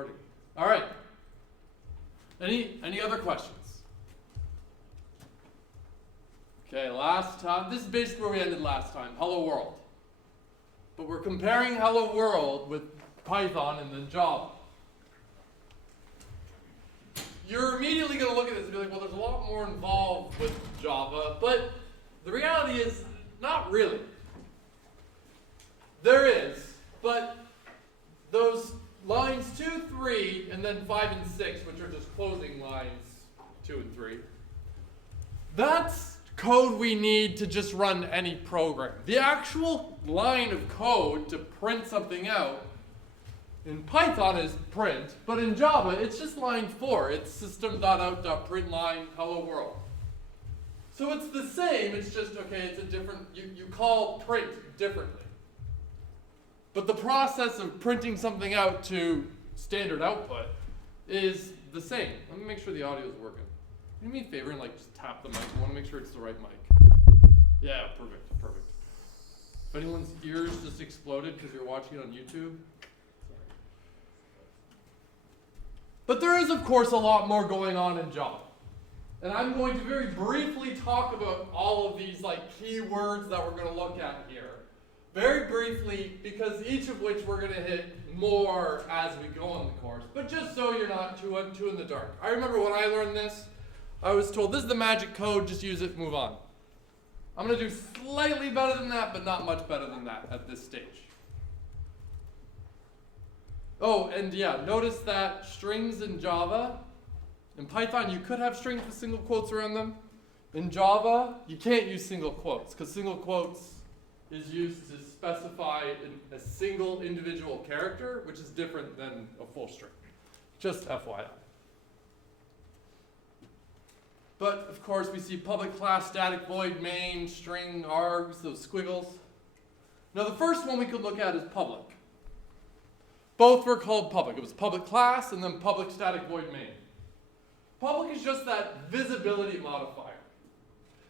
recording. All right. Any other questions? Okay, last time, this is basically where we ended last time, Hello World. But we're comparing Hello World with Python and then Java. You're immediately going to look at this and be like, well, there's a lot more involved with Java, but the reality is, not really. There is, but those lines 2, 3, and then 5 and 6, which are just closing lines 2 and 3, that's code we need to just run any program. The actual line of code to print something out in Python is print, but in Java it's just line 4. It's system.out.println hello world. So it's the same, it's just, okay, it's a different, you call print differently. But the process of printing something out to standard output is the same. Let me make sure the audio is working. Can you do me a favor and like just tap the mic? I want to make sure it's the right mic. Yeah, perfect, perfect. If anyone's ears just exploded because you're watching it on YouTube, sorry. But there is, of course, a lot more going on in Java. And I'm going to very briefly talk about all of these like keywords that we're going to look at here. Very briefly, because each of which we're going to hit more as we go on the course. But just so you're not too in the dark. I remember when I learned this, I was told, this is the magic code, just use it, move on. I'm going to do slightly better than that, but not much better than that at this stage. Oh, and yeah, notice that strings in Java, in Python you could have strings with single quotes around them. In Java, you can't use single quotes, because single quotes is used to specify a single individual character, which is different than a full string. Just FYI. But of course we see public class, static void, main, string, args, those squiggles. Now the first one we could look at is public. Both were called public. It was public class and then public static void main. Public is just that visibility modifier.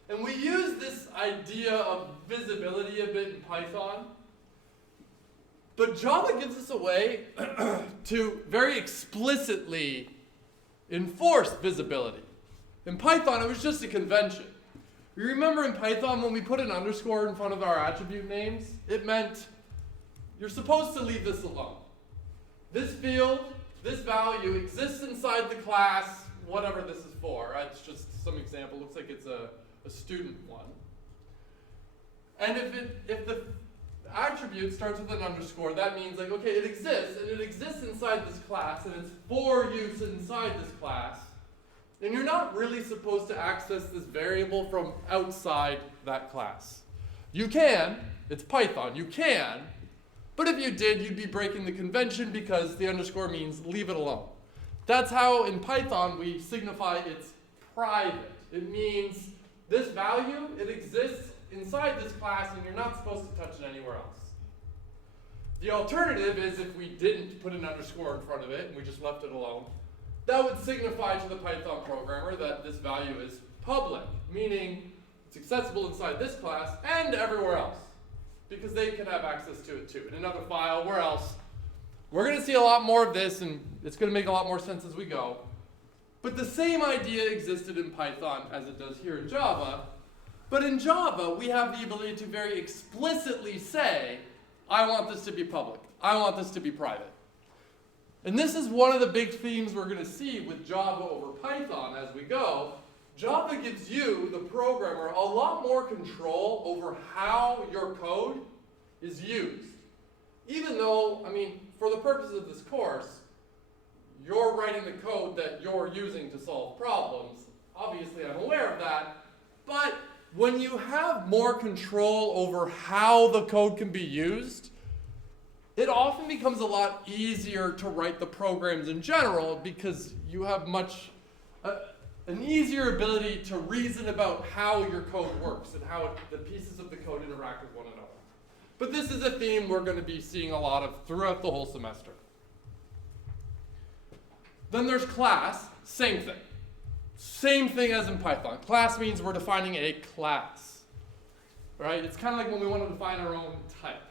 And we use this idea of visibility a bit in Python. But Java gives us a way to very explicitly enforce visibility. In Python, it was just a convention. You remember in Python when we put an underscore in front of our attribute names? It meant you're supposed to leave this alone. This field, this value exists inside the class, whatever this is for. It's just some example. Looks like it's a student one. And if the attribute starts with an underscore, that means like, okay, it exists, and it exists inside this class, and it's for use inside this class. And you're not really supposed to access this variable from outside that class. You can, it's Python, you can, but if you did, you'd be breaking the convention because the underscore means leave it alone. That's how in Python we signify it's private. It means this value, it exists inside this class and you're not supposed to touch it anywhere else. The alternative is if we didn't put an underscore in front of it and we just left it alone, that would signify to the Python programmer that this value is public, meaning it's accessible inside this class and everywhere else, because they can have access to it too. In another file, where else? We're going to see a lot more of this, and it's going to make a lot more sense as we go. But the same idea existed in Python as it does here in Java. But in Java, we have the ability to very explicitly say, I want this to be public. I want this to be private. And this is one of the big themes we're going to see with Java over Python as we go. Java gives you, the programmer, a lot more control over how your code is used. Even though, I mean, for the purpose of this course, you're writing the code that you're using to solve problems. Obviously, I'm aware of that. But when you have more control over how the code can be used, it often becomes a lot easier to write the programs in general because you have an easier ability to reason about how your code works and how the pieces of the code interact with one another. But this is a theme we're going to be seeing a lot of throughout the whole semester. Then there's class, same thing. Same thing as in Python. Class means we're defining a class, right? It's kind of like when we want to define our own type.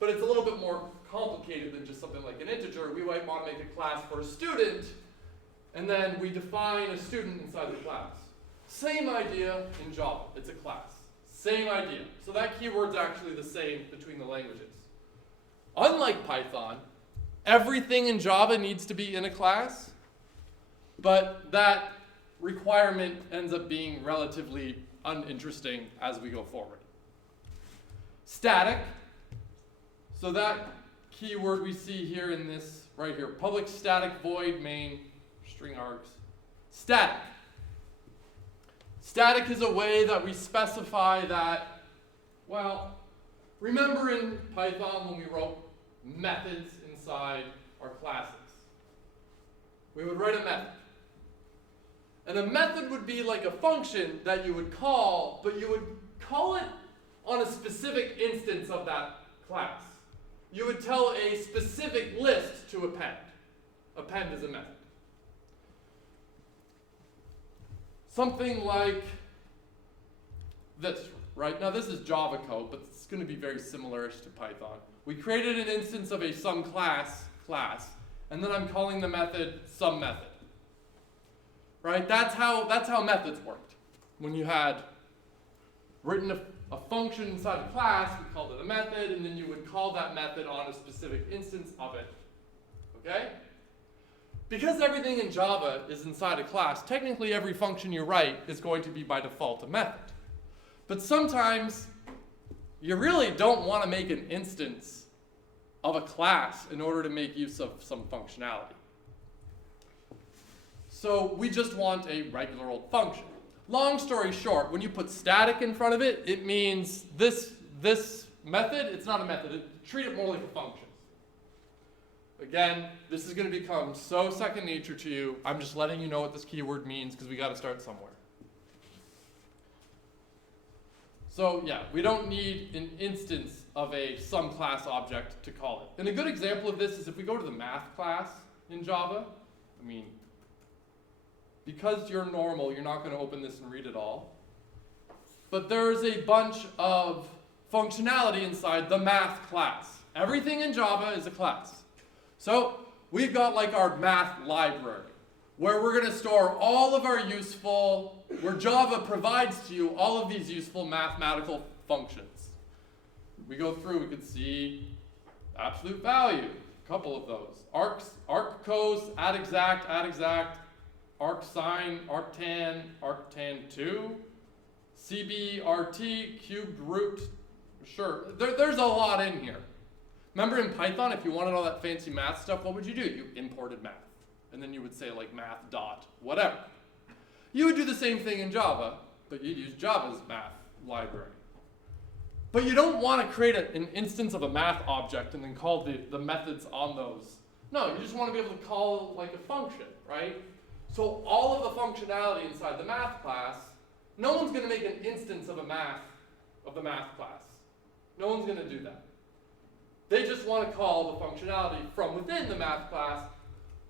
But it's a little bit more complicated than just something like an integer. We might want to make a class for a student, and then we define a student inside the class. Same idea in Java. It's a class. Same idea. So that keyword's actually the same between the languages. Unlike Python, everything in Java needs to be in a class, but that requirement ends up being relatively uninteresting as we go forward. Static. So that keyword we see here in this right here, public static void main string args. Static. Static is a way that we specify that, well, remember in Python when we wrote methods inside our classes? We would write a method. And a method would be like a function that you would call, but you would call it on a specific instance of that class. You would tell a specific list to append. Append is a method. Something like this, right? Now this is Java code, but it's going to be very similar-ish to Python. We created an instance of a sum class, and then I'm calling the method sum method. Right? That's how methods worked. When you had written a function inside a class, we called it a method, and then you would call that method on a specific instance of it. Okay? Because everything in Java is inside a class, technically every function you write is going to be by default a method. But sometimes you really don't want to make an instance of a class in order to make use of some functionality. So we just want a regular old function. Long story short, when you put static in front of it, it means this method, it's not a method. Treat it more like a function. Again, this is going to become so second nature to you. I'm just letting you know what this keyword means because we got to start somewhere. So yeah, we don't need an instance of a sum class object to call it. And a good example of this is if we go to the math class in Java. I mean, because you're normal, you're not going to open this and read it all. But there's a bunch of functionality inside the math class. Everything in Java is a class. So we've got like our math library, where we're going to store all of our useful, where Java provides to you all of these useful mathematical functions. We go through, we could see absolute value, a couple of those. Arccos, addExact, arcsine, arctan, arctan2, cbrt, cubed root. Sure, there's a lot in here. Remember in Python, if you wanted all that fancy math stuff, what would you do? You imported math. And then you would say like math dot whatever. You would do the same thing in Java, but you'd use Java's math library. But you don't want to create an instance of a math object and then call the methods on those. No, you just want to be able to call like a function, right? So all of the functionality inside the math class, no one's going to make an instance of the math class. No one's going to do that. They just want to call the functionality from within the math class.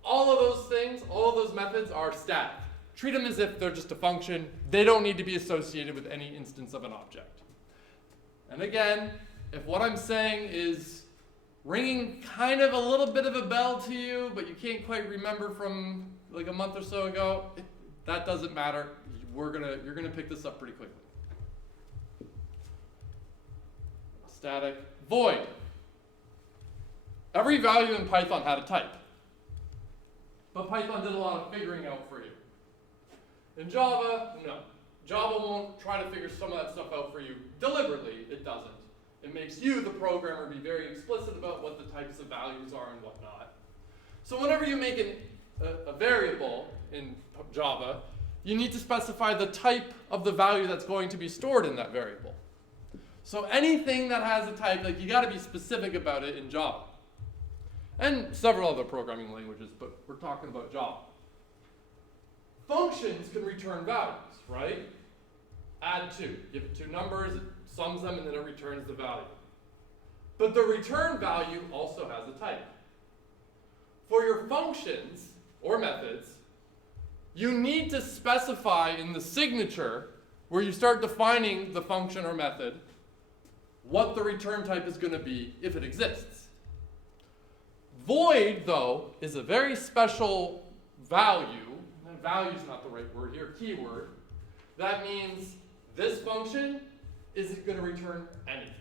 All of those things, all of those methods are static. Treat them as if they're just a function. They don't need to be associated with any instance of an object. And again, if what I'm saying is ringing kind of a little bit of a bell to you, but you can't quite remember from like a month or so ago, that doesn't matter. You're gonna pick this up pretty quickly. Static void. Every value in Python had a type. But Python did a lot of figuring out for you. In Java, no. Java won't try to figure some of that stuff out for you. Deliberately, it doesn't. It makes you, the programmer, be very explicit about what the types of values are and whatnot. So whenever you make a variable in Java, you need to specify the type of the value that's going to be stored in that variable. So anything that has a type, like you got to be specific about it in Java. And several other programming languages, but we're talking about Java. Functions can return values, right? Add 2. Give it 2 numbers, it sums them, and then it returns the value. But the return value also has a type. For your functions, or methods, you need to specify in the signature, where you start defining the function or method, what the return type is going to be if it exists. Void, though, is a very special value, and value is not the right word here, keyword. That means this function isn't going to return anything.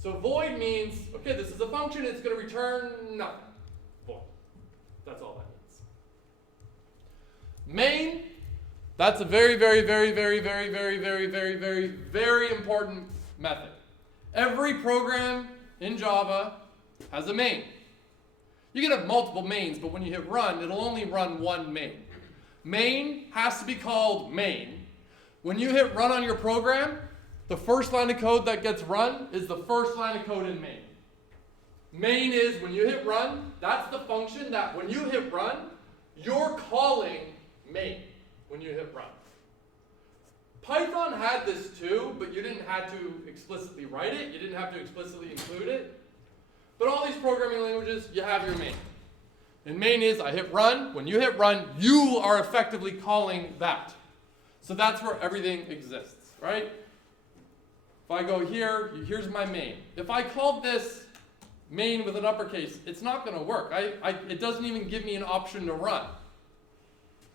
So void means, okay, this is a function, it's going to return nothing. Void. That's all that means. Main, that's a very, very, very, very, very, very, very, very, very, very important method. Every program in Java has a main. You can have multiple mains, but when you hit run, it'll only run one main. Main has to be called main. When you hit run on your program, the first line of code that gets run is the first line of code in main. Main is when you hit run, that's the function that when you hit run, you're calling main when you hit run. Python had this too, but you didn't have to explicitly write it. You didn't have to explicitly include it. But all these programming languages, you have your main. And main is I hit run. When you hit run, you are effectively calling that. So that's where everything exists, right? If I go here, here's my main. If I called this main with an uppercase, it's not going to work. It doesn't even give me an option to run.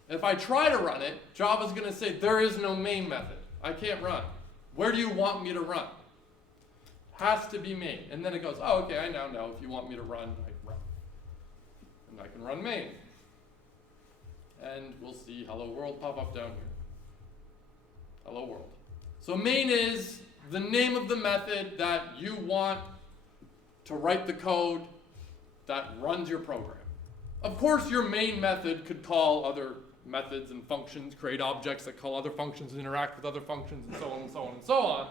If I try to run it, Java's going to say there is no main method. I can't run. Where do you want me to run? Has to be main. And then it goes, oh, okay, I now know if you want me to run, I can run. And I can run main. And we'll see hello world pop up down here. Hello world. So main is the name of the method that you want to write the code that runs your program. Of course, your main method could call other methods and functions, create objects that call other functions and interact with other functions, and so on and so on and so on.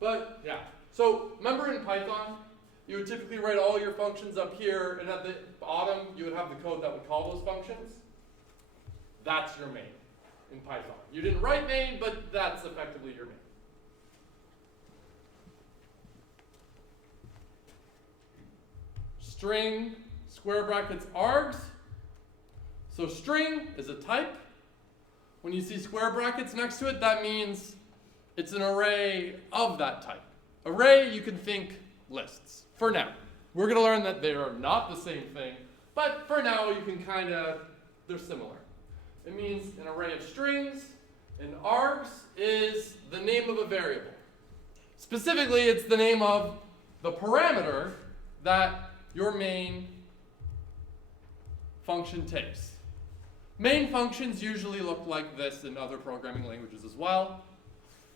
But yeah, so remember in Python, you would typically write all your functions up here, and at the bottom, you would have the code that would call those functions. That's your main in Python. You didn't write main, but that's effectively your main. String, square brackets, args. So string is a type. When you see square brackets next to it, that means it's an array of that type. Array, you can think lists, for now. We're going to learn that they are not the same thing, but for now you can they're similar. It means an array of strings, and args is the name of a variable. Specifically, it's the name of the parameter that your main function takes. Main functions usually look like this in other programming languages as well.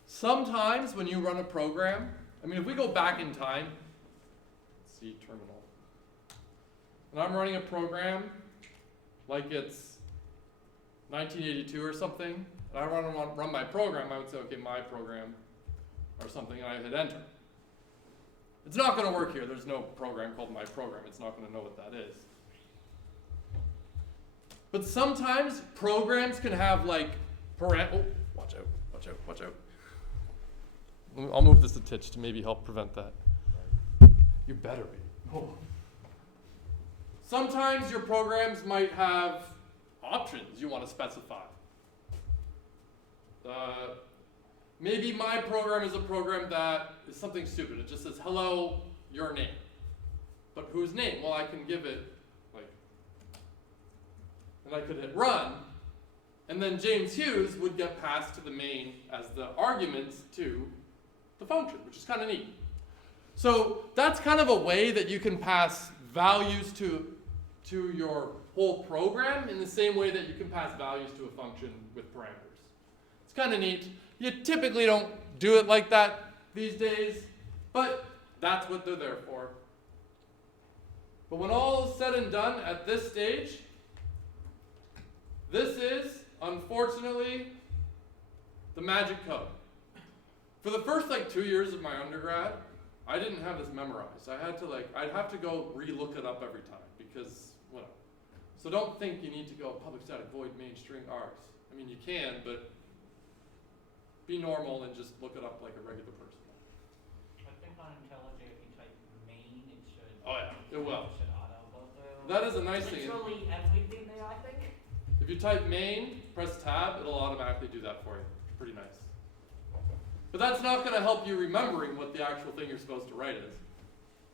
Sometimes when you run a program, if we go back in time, let's see terminal, and I'm running a program like it's 1982 or something, and I run my program, I would say, okay, my program or something, and I hit enter. It's not going to work here. There's no program called my program. It's not going to know what that is. But sometimes programs can have like watch out, watch out, watch out. I'll move this a titch to maybe help prevent that. You better be. Oh. Sometimes your programs might have options you want to specify. Maybe my program is a program that is something stupid. It just says, hello, your name. But whose name? Well, I can give it, and I could hit run, and then James Hughes would get passed to the main as the arguments to the function, which is kind of neat. So that's kind of a way that you can pass values to your whole program in the same way that you can pass values to a function with parameters. It's kind of neat. You typically don't do it like that these days, but that's what they're there for. But when all is said and done at this stage, this is, unfortunately, the magic code. For the first 2 years of my undergrad, I didn't have this memorized. I'd have to go re-look it up every time because, whatever. So don't think you need to go public static void main string args. You can, but be normal and just look it up like a regular person. I think on IntelliJ, if you type main, it should. Oh yeah, it will. It should auto go through. That is a nice thing. Literally everything there, I think. If you type main, press tab, it'll automatically do that for you. Pretty nice. But that's not going to help you remembering what the actual thing you're supposed to write is.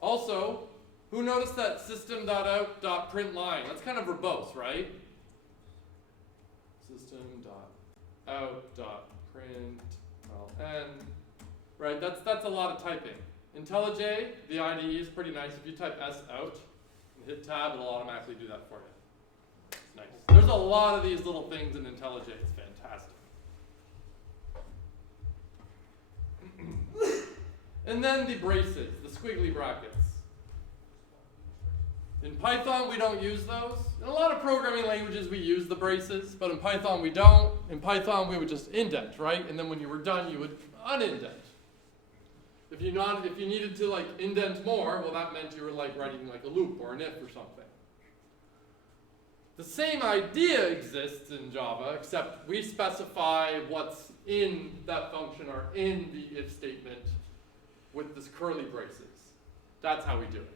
Also, Who noticed that system.out.println? That's kind of verbose, right? System.out.println. Right, that's a lot of typing. IntelliJ, the IDE is pretty nice. If you type S out and hit tab, it'll automatically do that for you. It's nice. There's a lot of these little things in IntelliJ. It's fantastic. And then the braces, the squiggly brackets. In Python, we don't use those. In a lot of programming languages, we use the braces, but in Python, we don't. In Python, we would just indent, right? And then when you were done, you would unindent. If you needed to like indent more, well, that meant you were like writing like a loop or an if or something. The same idea exists in Java, except we specify what's in that function or in the if statement with this curly braces. That's how we do it.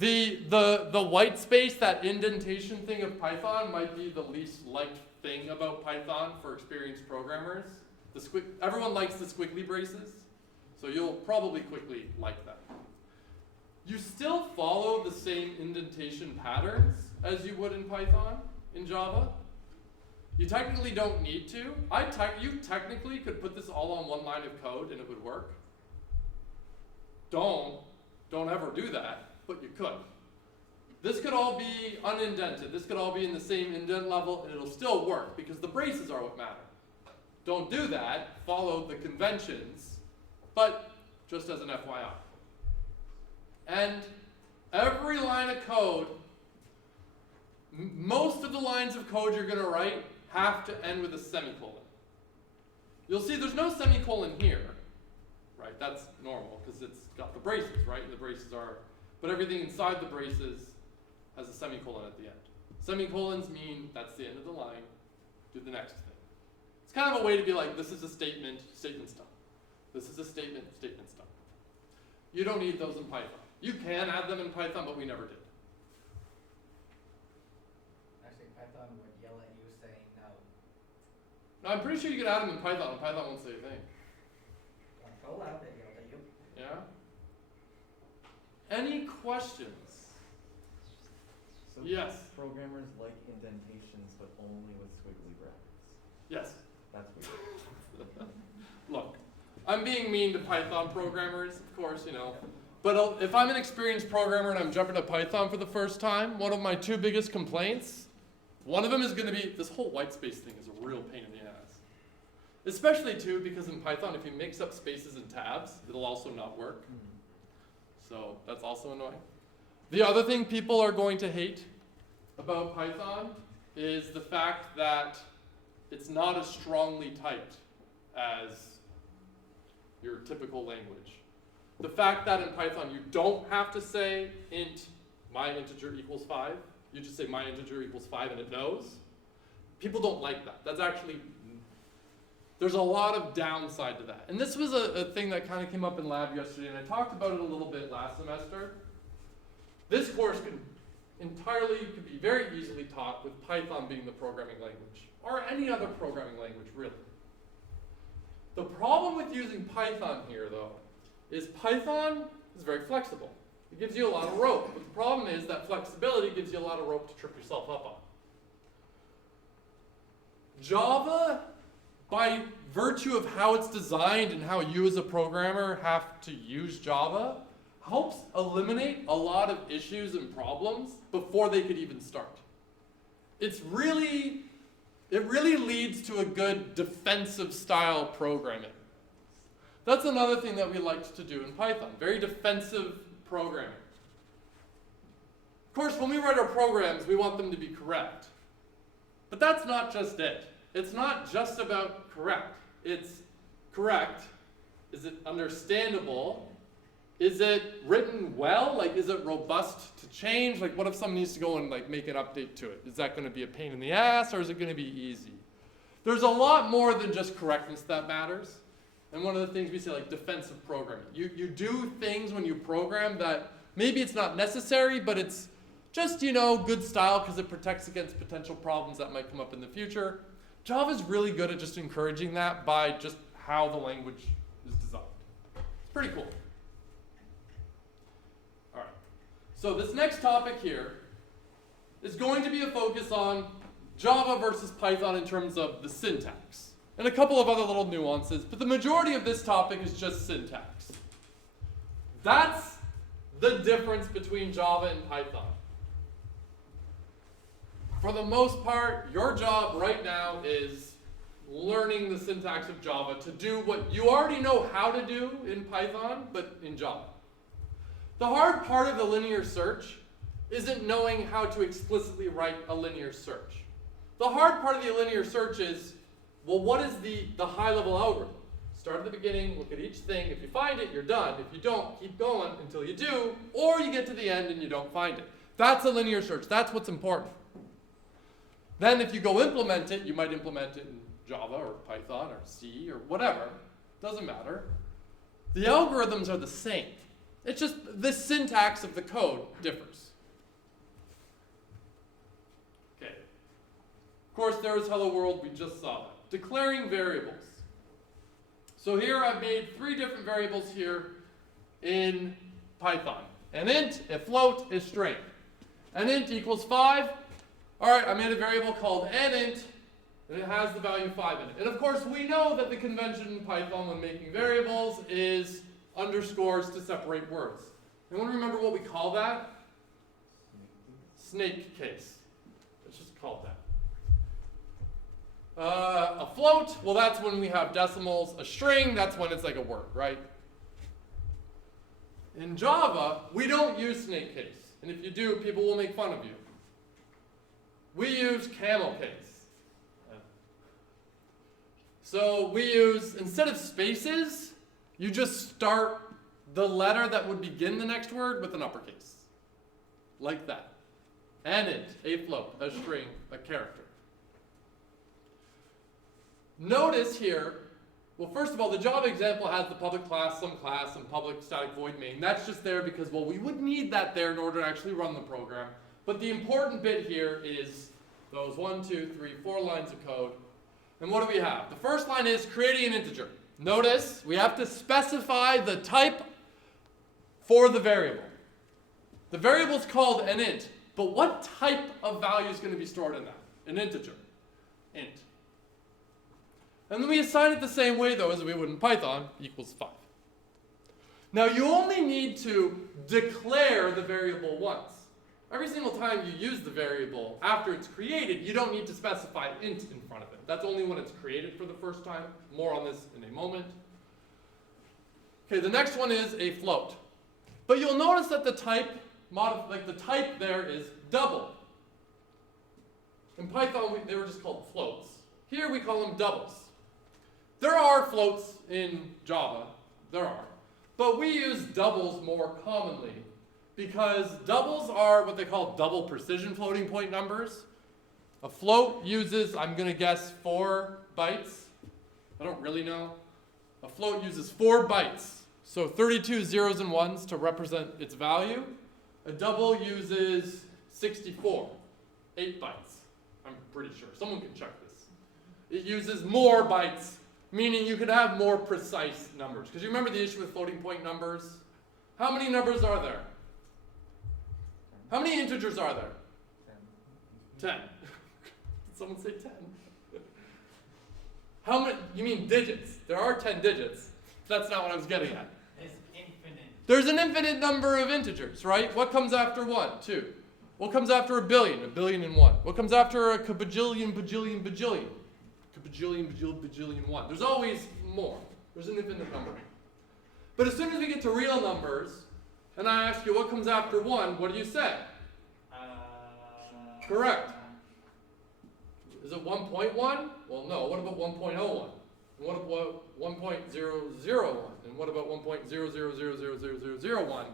The white space, that indentation thing of Python might be the least liked thing about Python for experienced programmers. Everyone likes the squiggly braces, so you'll probably quickly like them. You still follow the same indentation patterns as you would in Python, in Java. You technically don't need to. You technically could put this all on one line of code and it would work. Don't ever do that, but you could. This could all be unindented. This could all be in the same indent level and it'll still work because the braces are what matter. Don't do that, follow the conventions, but just as an FYI. And every line of code, most of the lines of code you're gonna write have to end with a semicolon. You'll see there's no semicolon here, right? That's normal because it's got the braces, right? And the braces are, but everything inside the braces has a semicolon at the end. Semicolons mean that's the end of the line, do the next thing. It's kind of a way to be like, this is a statement, statement's done. This is a statement, statement's done. You don't need those in Python. You can add them in Python, but we never did. Actually, Python would yell at you saying no. No, I'm pretty sure you can add them in Python, and Python won't say a thing. Control out, they yell at you. Yeah? Any questions? So Yes. Programmers like indentations, but only with squiggly brackets. Yes. That's weird. Look, I'm being mean to Python programmers, of course, you know. But if I'm an experienced programmer and I'm jumping to Python for the first time, one of my two biggest complaints, one of them is going to be this whole white space thing is a real pain in the ass. Especially too because in Python, if you mix up spaces and tabs, it'll also not work. So that's also annoying. The other thing people are going to hate about Python is the fact that it's not as strongly typed as your typical language. The fact that in Python you don't have to say int my integer equals 5, you just say my integer equals 5 and it knows. People don't like that. That's actually, there's a lot of downside to that. And this was a thing that kind of came up in lab yesterday, and I talked about it a little bit last semester. This course could be very easily taught with Python being the programming language, or any other programming language, really. The problem with using Python here, though, is Python is very flexible. It gives you a lot of rope, but the problem is that flexibility gives you a lot of rope to trip yourself up on. Java, by virtue of how it's designed and how you as a programmer have to use Java, helps eliminate a lot of issues and problems before they could even start. It really leads to a good defensive style programming. That's another thing that we liked to do in Python, very defensive programming. Of course, when we write our programs, we want them to be correct. But that's not just it. It's not just about correct. It's correct. Is it understandable? Is it written well? Like, is it robust to change? Like, what if someone needs to go and like make an update to it? Is that going to be a pain in the ass, or is it going to be easy? There's a lot more than just correctness that matters. And one of the things we say, like defensive programming. You do things when you program that maybe it's not necessary, but it's just, you know, good style because it protects against potential problems that might come up in the future. Java's really good at just encouraging that by just how the language is designed. It's pretty cool. All right. So this next topic here is going to be a focus on Java versus Python in terms of the syntax, and a couple of other little nuances, but the majority of this topic is just syntax. That's the difference between Java and Python. For the most part, your job right now is learning the syntax of Java to do what you already know how to do in Python, but in Java. The hard part of the linear search isn't knowing how to explicitly write a linear search. The hard part of the linear search is, well, what is the high-level algorithm? Start at the beginning, look at each thing. If you find it, you're done. If you don't, keep going until you do, or you get to the end and you don't find it. That's a linear search. That's what's important. Then if you go implement it, you might implement it in Java or Python or C or whatever. Doesn't matter. The algorithms are the same. It's just the syntax of the code differs. Okay. Of course, there is hello world. We just saw that. Declaring variables. So here I've made 3 different variables here in Python. An int, a float, a string. An int equals 5. All right, I made a variable called anint, and it has the value 5 in it. And of course, we know that the convention in Python when making variables is underscores to separate words. Anyone remember what we call that? Snake case. Let's just call it that. A float, well, that's when we have decimals. A string, that's when it's like a word, right? In Java, we don't use snake case. And if you do, people will make fun of you. We use camel case. So we use, instead of spaces, you just start the letter that would begin the next word with an uppercase. Like that. An int, a float, a string, a character. Notice here, well, first of all, the Java example has the public class, and public static void main. That's just there because, well, we would need that there in order to actually run the program. But the important bit here is those 1, 2, 3, 4 lines of code. And what do we have? The first line is creating an integer. Notice we have to specify the type for the variable. The variable is called an int, but what type of value is going to be stored in that? An integer. Int. And then we assign it the same way, though, as we would in Python, equals 5. Now, you only need to declare the variable once. Every single time you use the variable after it's created, you don't need to specify int in front of it. That's only when it's created for the first time. More on this in a moment. Okay, the next one is a float. But you'll notice that the type, the type there is double. In Python, they were just called floats. Here we call them doubles. There are floats in Java, there are. But we use doubles more commonly because doubles are what they call double precision floating point numbers. A float uses, I'm going to guess, 4 bytes. I don't really know. A float uses 4 bytes. So 32 zeros and ones to represent its value. A double uses 64, 8 bytes. I'm pretty sure. Someone can check this. It uses more bytes, meaning you can have more precise numbers. Because you remember the issue with floating point numbers? How many numbers are there? How many integers are there? 10. Did someone say 10? How many? You mean digits. There are 10 digits. That's not what I was getting at. There's infinite. There's an infinite number of integers, right? What comes after 1? 2. What comes after a billion? A billion and 1. What comes after a bajillion, bajillion, bajillion? Bajillion, bajillion, bajillion, 1. There's always more. There's an infinite number. But as soon as we get to real numbers, and I ask you what comes after 1, what do you say? Correct. Is it 1.1? Well, no. What about 1.01? And what about 1.001? And what about 1.000000001?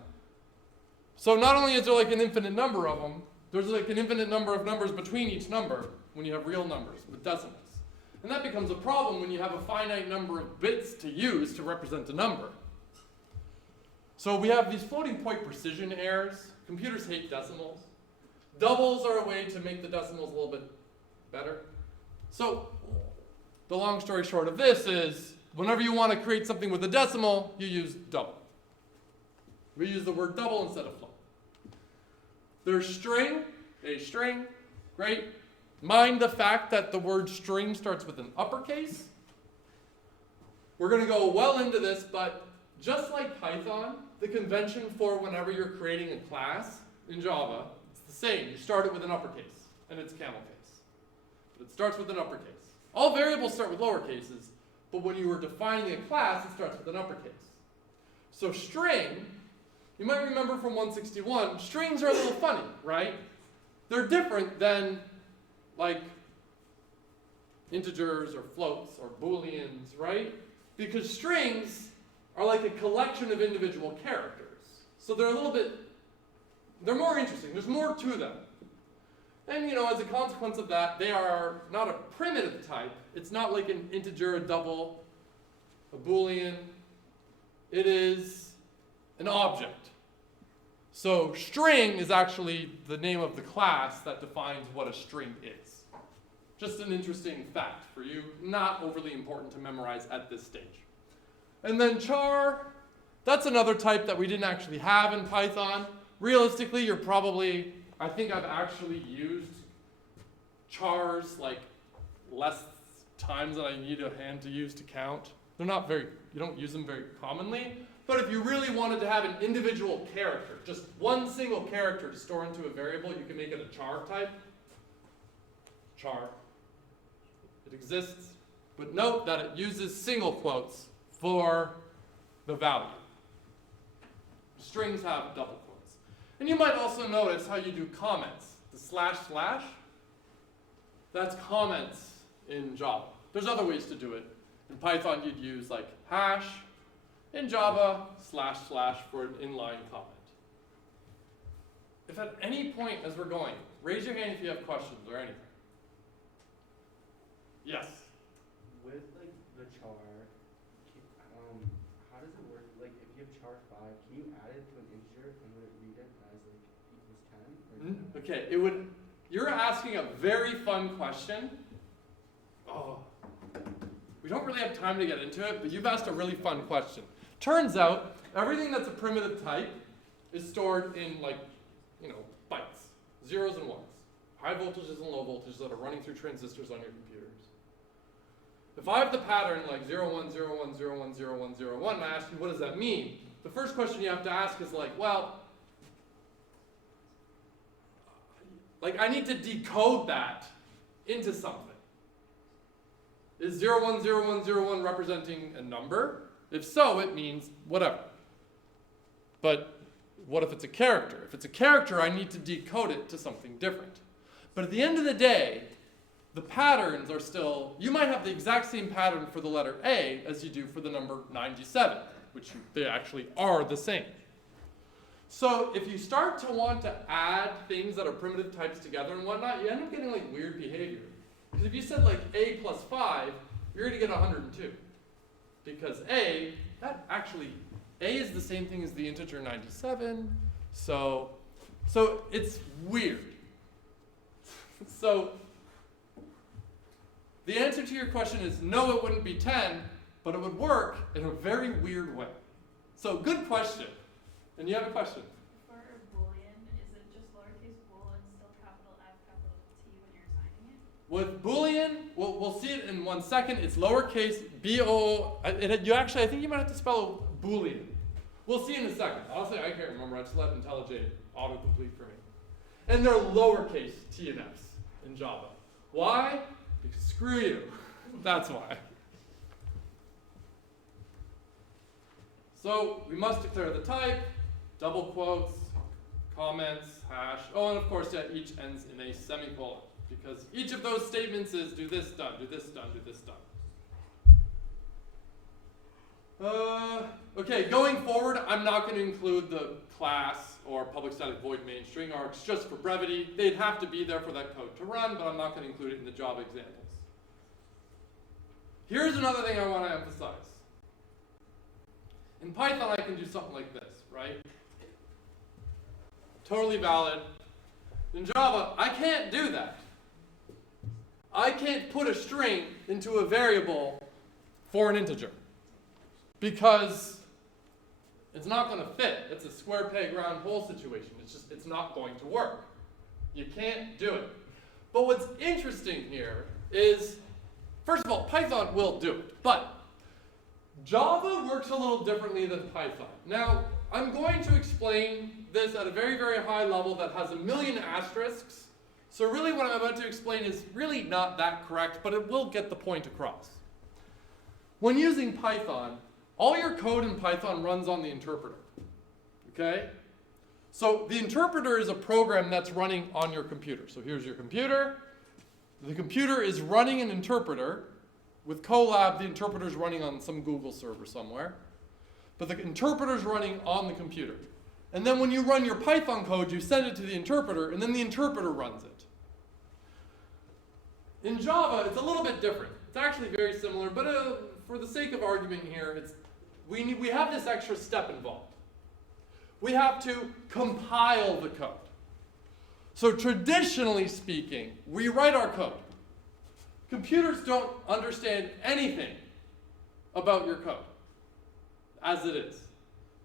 So not only is there like an infinite number of them, there's like an infinite number of numbers between each number when you have real numbers with decimals. And that becomes a problem when you have a finite number of bits to use to represent a number. So we have these floating point precision errors. Computers hate decimals. Doubles are a way to make the decimals a little bit better. So the long story short of this is, whenever you want to create something with a decimal, you use double. We use the word double instead of float. There's string, a string, great. Mind the fact that the word string starts with an uppercase. We're going to go well into this, but just like Python, the convention for whenever you're creating a class in Java, it's the same. You start it with an uppercase, and it's camel case. But it starts with an uppercase. All variables start with lower cases, but when you were defining a class, it starts with an uppercase. So string, you might remember from 161, strings are a little funny, right? They're different than like integers or floats or booleans, right? Because strings are like a collection of individual characters. So they're a little bit, they're more interesting. There's more to them. And as a consequence of that, they are not a primitive type. It's not like an integer, a double, a boolean. It is an object. So string is actually the name of the class that defines what a string is. Just an interesting fact for you, not overly important to memorize at this stage. And then char, that's another type that we didn't actually have in Python. Realistically, I think I've actually used chars like less times than I need a hand to use to count. You don't use them very commonly. But if you really wanted to have an individual character, just one single character to store into a variable, you can make it a char type. Char. It exists, but note that it uses single quotes for the value. Strings have double quotes. And you might also notice how you do comments. The // that's comments in Java. There's other ways to do it. In Python, you'd use like hash. In Java, // for an inline comment. If at any point as we're going, raise your hand if you have questions or anything. Yes? With like the char, how does it work? Like if you have char 5, can you add it to an integer and would it read it as like equals 10? Or Okay, you're asking a very fun question. Oh, we don't really have time to get into it, but you've asked a really fun question. Turns out, everything that's a primitive type is stored in bytes, zeros and ones, high voltages and low voltages that are running through transistors on your computers. If I have the pattern like 0, 1, 0, 1, 0, 1, 0, 1, 0, 1, and I ask you what does that mean, the first question you have to ask is I need to decode that into something. Is 0, 1, 0, 1, 0, 1 representing a number? If so, it means whatever. But what if it's a character? If it's a character, I need to decode it to something different. But at the end of the day, the patterns are still, you might have the exact same pattern for the letter A as you do for the number 97, they actually are the same. So if you start to want to add things that are primitive types together and whatnot, you end up getting weird behavior. Because if you said A plus 5, you're going to get 102. Because A is the same thing as the integer 97. So it's weird. So the answer to your question is no, it wouldn't be 10, but it would work in a very weird way. So good question. And you have a question? For a boolean, is it just lowercase bool and still capital F, capital T when you're assigning it? With boolean, we'll see it in 1 second. It's lowercase B-O. I think you might have to spell boolean. We'll see in a second. Honestly, I can't remember. I just let IntelliJ autocomplete for me. And they're lowercase T and Fs in Java. Why? Because screw you. That's why. So we must declare the type, double quotes, comments, hash. Oh, and of course, each ends in a semicolon. Because each of those statements is do this done, do this done, do this done. Okay, going forward, I'm not going to include the class or public static void main string args just for brevity. They'd have to be there for that code to run, but I'm not going to include it in the Java examples. Here's another thing I want to emphasize. In Python, I can do something like this, right? Totally valid. In Java, I can't do that. I can't put a string into a variable for an integer. Because It's not going to fit. It's a square peg round hole situation. It's not going to work. You can't do it. But what's interesting here is, first of all, Python will do it, but Java works a little differently than Python. Now, I'm going to explain this at a very, very high level that has a million asterisks. So really what I'm about to explain is really not that correct, but it will get the point across. When using Python, all your code in Python runs on the interpreter, okay? So the interpreter is a program that's running on your computer. So here's your computer. The computer is running an interpreter. With Colab, the interpreter is running on some Google server somewhere. But the interpreter is running on the computer. And then when you run your Python code, you send it to the interpreter, and then the interpreter runs it. In Java, it's a little bit different. It's actually very similar, but for the sake of argument here, we have this extra step involved. We have to compile the code. So traditionally speaking, we write our code. Computers don't understand anything about your code as it is.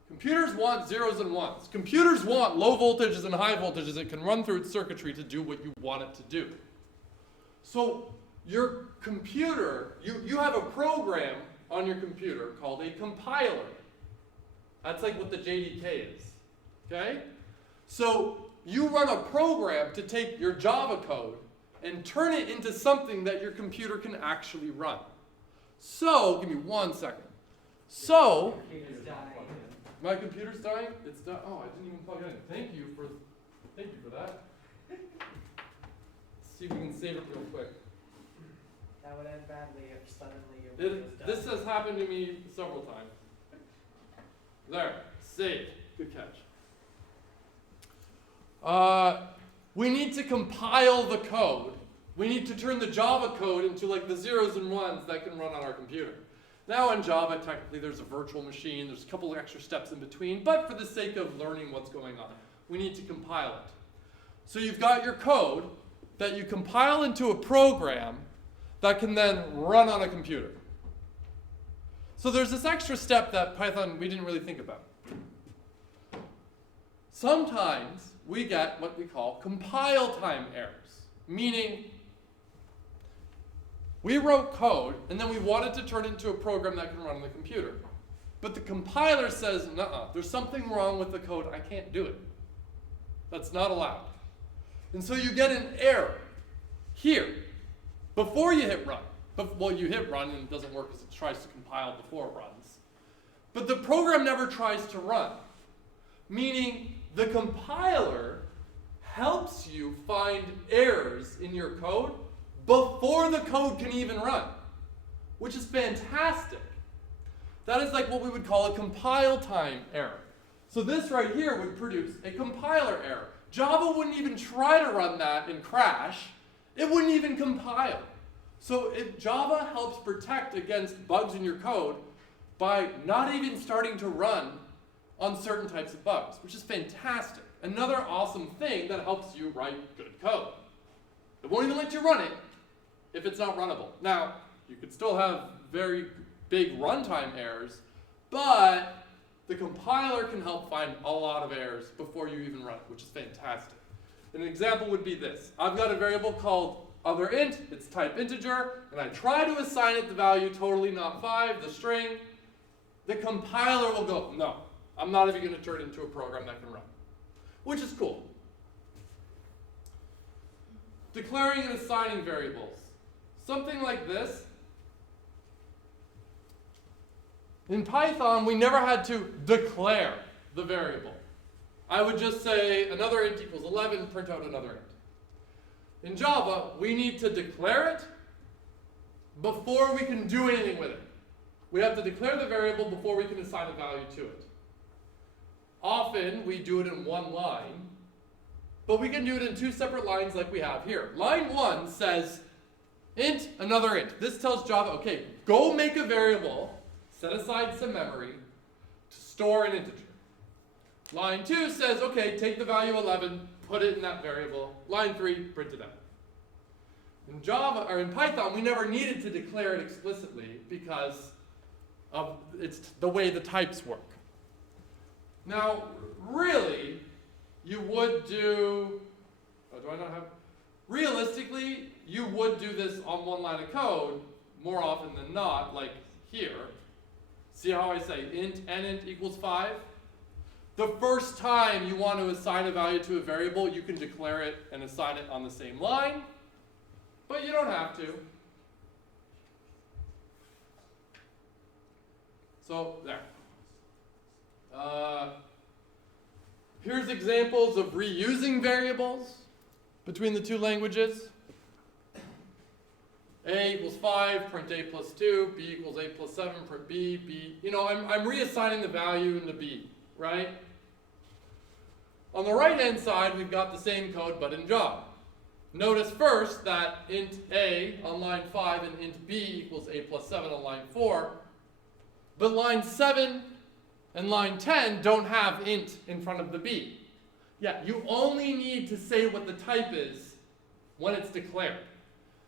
Computers want zeros and ones. Computers want low voltages and high voltages that can run through its circuitry to do what you want it to do. So your computer, you have a program on your computer called a compiler. That's like what the JDK is, okay? So you run a program to take your Java code and turn it into something that your computer can actually run. So, give me 1 second. So, my computer's dying? It's done. Oh, I didn't even plug it in. Thank you for that. Let's see if we can save it real quick. That would end badly if suddenly your Windows died. This has happened to me several times. There, saved. Good catch. We need to compile the code. We need to turn the Java code into like the zeros and ones that can run on our computer. Now in Java, technically there's a virtual machine, there's a couple of extra steps in between, but for the sake of learning what's going on, we need to compile it. So you've got your code that you compile into a program that can then run on a computer. So there's this extra step that Python, we didn't really think about. Sometimes we get what we call compile time errors, meaning we wrote code and then we wanted to turn it into a program that can run on the computer. But the compiler says, nuh-uh, there's something wrong with the code, I can't do it. That's not allowed. And so you get an error here before you hit run. Well, you hit run and it doesn't work because it tries to compile before it runs. But the program never tries to run, meaning the compiler helps you find errors in your code before the code can even run, which is fantastic. That is like what we would call a compile time error. So this right here would produce a compiler error. Java wouldn't even try to run that and crash. It wouldn't even compile. So Java helps protect against bugs in your code by not even starting to run on certain types of bugs, which is fantastic. Another awesome thing that helps you write good code. It won't even let you run it if it's not runnable. Now, you could still have very big runtime errors, but the compiler can help find a lot of errors before you even run it, which is fantastic. An example would be this. I've got a variable called otherInt, it's type integer, and I try to assign it the value totally not 5, the string. The compiler will go, no, I'm not even going to turn it into a program that can run, which is cool. Declaring and assigning variables. Something like this. In Python, we never had to declare the variable. I would just say another int equals 11, print out another int. In Java, we need to declare it before we can do anything with it. We have to declare the variable before we can assign a value to it. Often, we do it in one line, but we can do it in two separate lines like we have here. Line 1 says, int, another int. This tells Java, okay, go make a variable, set aside some memory to store an integer. Line 2 says, okay, take the value 11, put it in that variable. Line 3, print it out. In Java, or in Python, we never needed to declare it explicitly because of it's the way the types work. Now, really, you would do, oh, do I not have, realistically, you would do this on one line of code more often than not, like here. See how I say int nint equals 5? The first time you want to assign a value to a variable, you can declare it and assign it on the same line, but you don't have to. So, there. Here's examples of reusing variables between the two languages. A equals 5, print A plus 2, B equals A plus 7, print B, B. You know, I'm reassigning the value into B, right? On the right-hand side, we've got the same code, but in Java. Notice first that int A on line 5 and int B equals A plus 7 on line 4. But line 7 and line 10 don't have int in front of the B. Yeah, you only need to say what the type is when it's declared.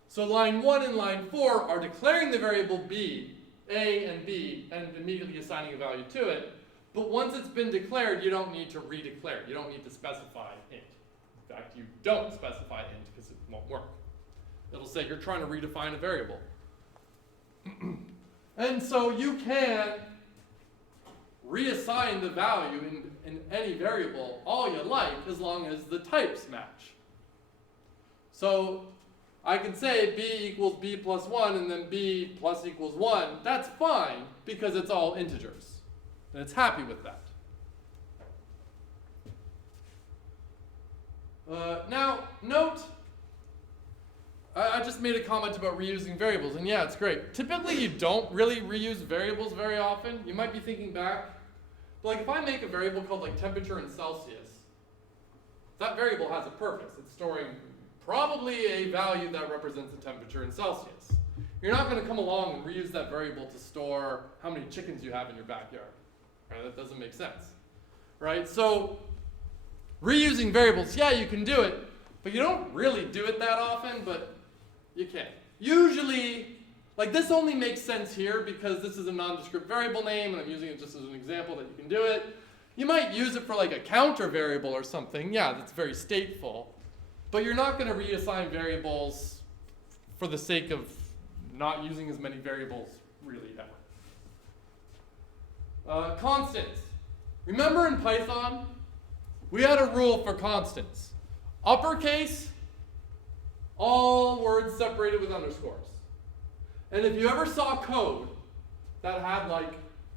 So line 1 and line 4 are declaring the variable B, A and B, and immediately assigning a value to it. But once it's been declared, you don't need to redeclare it. You don't need to specify int. In fact, you don't specify int because it won't work. It'll say you're trying to redefine a variable. And so you can reassign the value in any variable all you like as long as the types match. So I can say B equals B plus 1 and then B plus equals 1. That's fine because it's all integers. And it's happy with that. Now, note, I just made a comment about reusing variables, and yeah, it's great. Typically, you don't really reuse variables very often. You might be thinking back. But like if I make a variable called like temperature in Celsius, that variable has a purpose. It's storing probably a value that represents the temperature in Celsius. You're not going to come along and reuse that variable to store how many chickens you have in your backyard. Right? That doesn't make sense. Right? So reusing variables, yeah, you can do it, but you don't really do it that often, but you can. Usually, like this only makes sense here because this is a nondescript variable name and I'm using it just as an example that you can do it. You might use it for like a counter variable or something. Yeah, that's very stateful. But you're not going to reassign variables for the sake of not using as many variables really ever. Constants. Remember in Python, we had a rule for constants. Uppercase, all words separated with underscores. And if you ever saw code that had like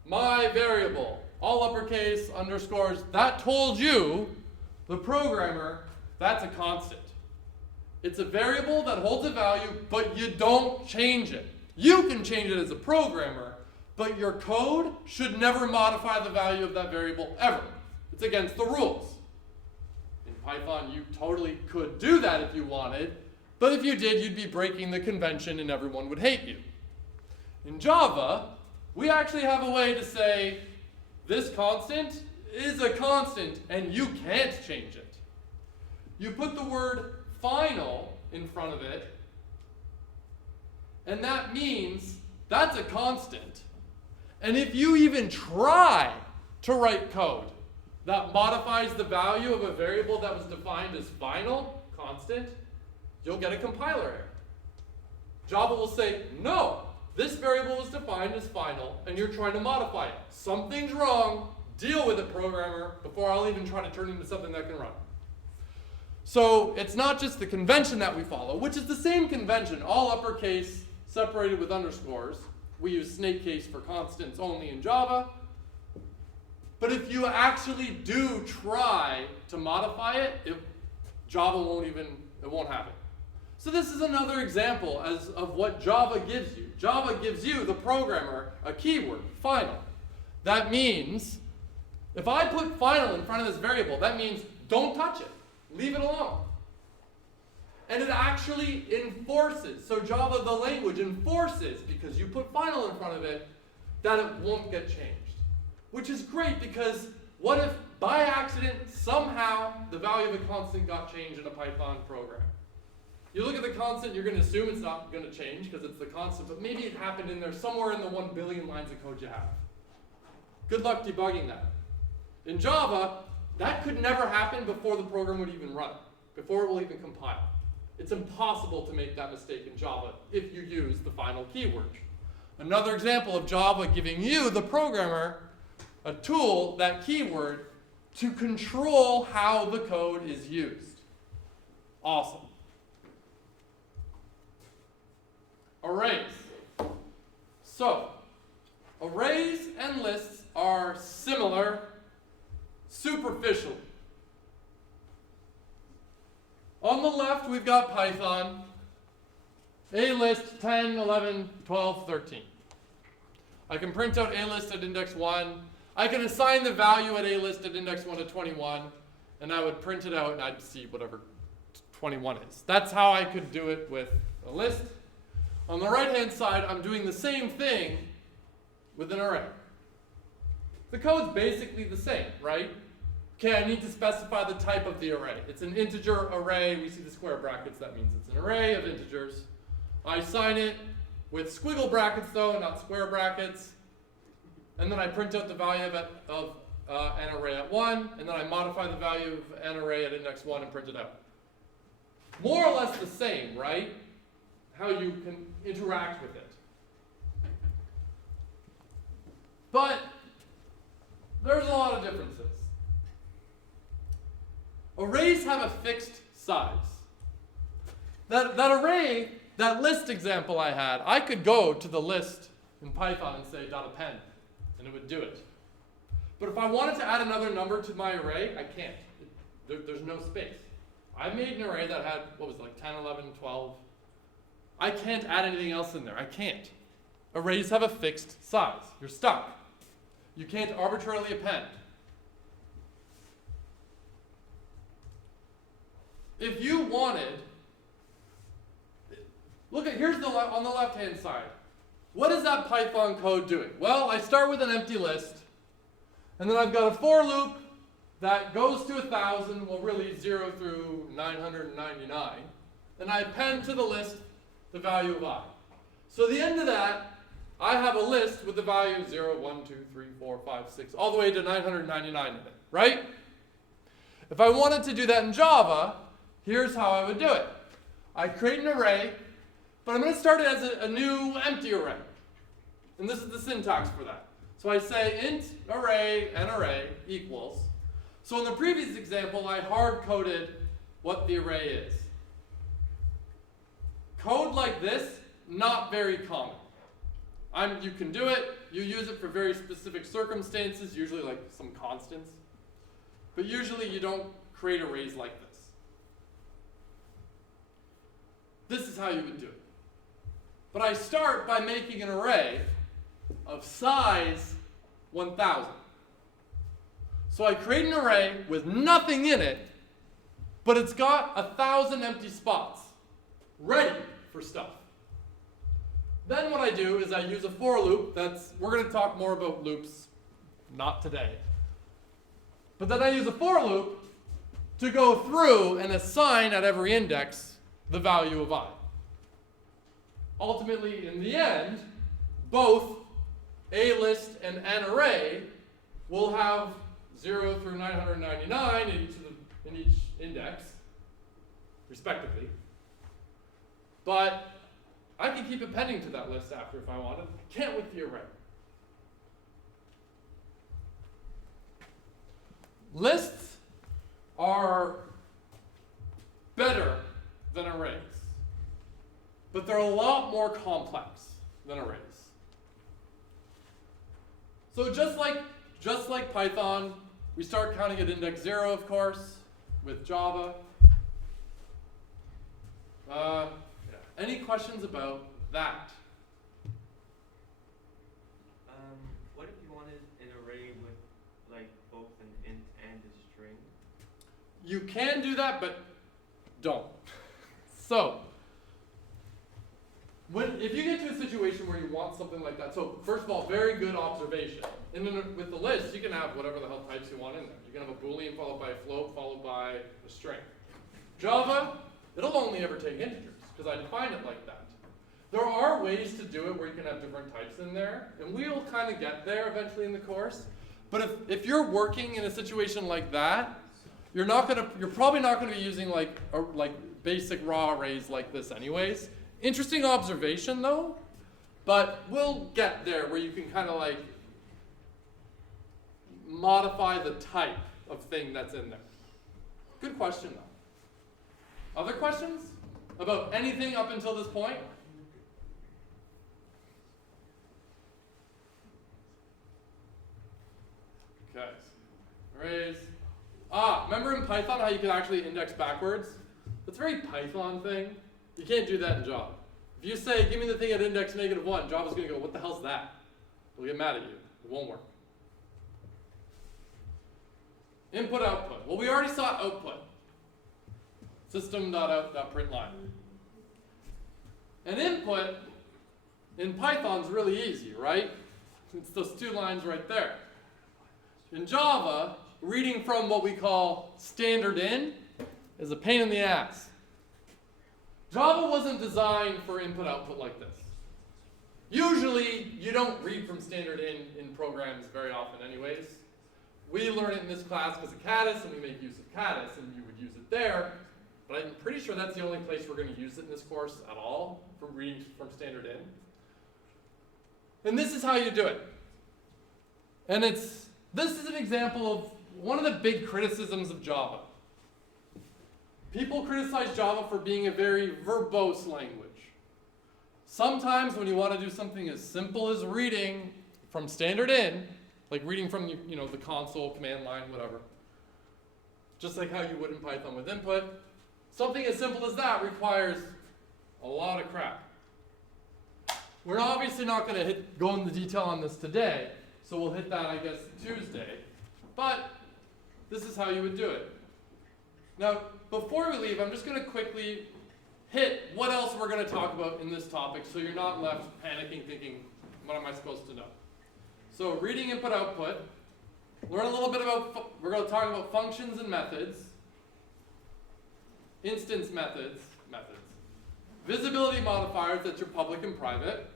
my variable, all uppercase, underscores, that told you, the programmer, that's a constant. It's a variable that holds a value, but you don't change it. You can change it as a programmer, but your code should never modify the value of that variable ever. It's against the rules. In Python, you totally could do that if you wanted, but if you did, you'd be breaking the convention and everyone would hate you. In Java, we actually have a way to say, this constant is a constant and you can't change it. You put the word final in front of it, and that means that's a constant. And if you even try to write code that modifies the value of a variable that was defined as final, constant, you'll get a compiler error. Java will say, no, this variable was defined as final, and you're trying to modify it. Something's wrong. Deal with it, programmer, before I'll even try to turn it into something that can run. So it's not just the convention that we follow, which is the same convention, all uppercase separated with underscores. We use snake case for constants only in Java. But if you actually do try to modify it, Java won't have it. So this is another example of what Java gives you. Java gives you, the programmer, a keyword, final. That means, if I put final in front of this variable, that means don't touch it. Leave it alone. And it actually enforces, so Java, the language, enforces, because you put final in front of it, that it won't get changed. Which is great, because what if, by accident, somehow, the value of a constant got changed in a Python program? You look at the constant, you're going to assume it's not going to change, because it's the constant, but maybe it happened in there somewhere in the 1 billion lines of code you have. Good luck debugging that. In Java, that could never happen before the program would even run, before it will even compile. It's impossible to make that mistake in Java if you use the final keyword. Another example of Java giving you, the programmer, a tool, that keyword, to control how the code is used. Awesome. Arrays. So, arrays and lists are similar superficially. On the left, we've got Python, a list 10, 11, 12, 13. I can print out a list at index 1. I can assign the value at a list at index 1 to 21, and I would print it out and I'd see whatever 21 is. That's how I could do it with a list. On the right-hand side, I'm doing the same thing with an array. The code's basically the same, right? Okay, I need to specify the type of the array. It's an integer array. We see the square brackets. That means it's an array of integers. I sign it with squiggle brackets, though, not square brackets. And then I print out the value of an array at 1, and then I modify the value of an array at index 1 and print it out. More or less the same, right? How you can interact with it. But there's a lot of differences. Arrays have a fixed size. That array, that list example I had, I could go to the list in Python and say .append, and it would do it. But if I wanted to add another number to my array, I can't. There's no space. I made an array that had, what was it, like 10, 11, 12. I can't add anything else in there. I can't. Arrays have a fixed size. You're stuck. You can't arbitrarily append. If you wanted, look at, here's on the left-hand side. What is that Python code doing? Well, I start with an empty list, and then I've got a for loop that goes to 1,000, well really 0 through 999, and I append to the list the value of I. So at the end of that, I have a list with the value 0, 1, 2, 3, 4, 5, 6, all the way to 999 in it, right? If I wanted to do that in Java, here's how I would do it. I create an array, but I'm going to start it as a new empty array. And this is the syntax for that. So I say int array an array equals. So in the previous example, I hard-coded what the array is. Code like this, not very common. You can do it. You use it for very specific circumstances, usually like some constants. But usually you don't create arrays like this. This is how you would do it. But I start by making an array of size 1,000. So I create an array with nothing in it, but it's got 1,000 empty spots ready for stuff. Then what I do is I use a for loop. We're going to talk more about loops, not today. But then I use a for loop to go through and assign at every index the value of I. Ultimately, in the end, both a list and an array will have 0 through 999 in each index, respectively. But I can keep appending to that list after if I wanted. I can't with the array. Lists are better than arrays, but they're a lot more complex than arrays. So just like Python, we start counting at index 0, of course, with Java. Any questions about that? What if you wanted an array with like both an int and a string? You can do that, but don't. So, if you get to a situation where you want something like that, so first of all, very good observation. And then with the list, you can have whatever the hell types you want in there. You can have a Boolean followed by a float followed by a string. Java, it'll only ever take integers because I define it like that. There are ways to do it where you can have different types in there, and we'll kind of get there eventually in the course. But if you're working in a situation like that, you're probably not gonna be using like basic raw arrays like this anyways. Interesting observation though, but we'll get there where you can kind of like modify the type of thing that's in there. Good question though. Other questions about anything up until this point? Okay. Arrays. Remember in Python how you could actually index backwards? That's a very Python thing. You can't do that in Java. If you say, give me the thing at index -1, Java's going to go, what the hell's that? They'll get mad at you. It won't work. Input, output. Well, we already saw output. System.out.println. And input in Python's really easy, right? It's those 2 lines right there. In Java, reading from what we call standard in is a pain in the ass. Java wasn't designed for input-output like this. Usually, you don't read from standard in programs very often anyways. We learn it in this class because of caddis, and we make use of caddis, and you would use it there. But I'm pretty sure that's the only place we're going to use it in this course at all, for reading from standard in. And this is how you do it. And this is an example of one of the big criticisms of Java. People criticize Java for being a very verbose language. Sometimes when you want to do something as simple as reading from standard in, like reading from the console, command line, whatever, just like how you would in Python with input, something as simple as that requires a lot of crap. We're obviously not going to go into detail on this today, so we'll hit that, I guess, Tuesday. But this is how you would do it. Now, before we leave, I'm just going to quickly hit what else we're going to talk about in this topic so you're not left panicking thinking, what am I supposed to know? So reading input output, learn a little bit about, we're going to talk about functions and methods, instance methods, visibility modifiers, that's your public and private,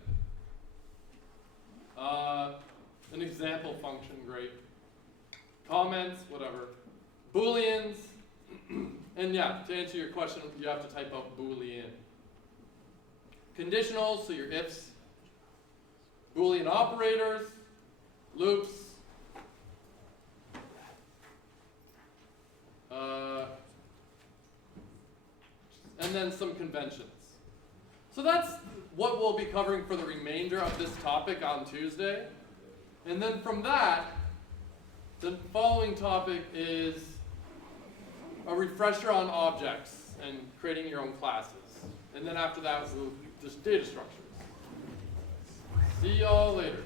an example function, great, comments, whatever, booleans, and yeah, to answer your question, you have to type out boolean. Conditionals, so your ifs, boolean operators, loops, and then some conventions. So that's what we'll be covering for the remainder of this topic on Tuesday. And then from that, the following topic is a refresher on objects and creating your own classes. And then after that, we'll just data structures. See y'all later.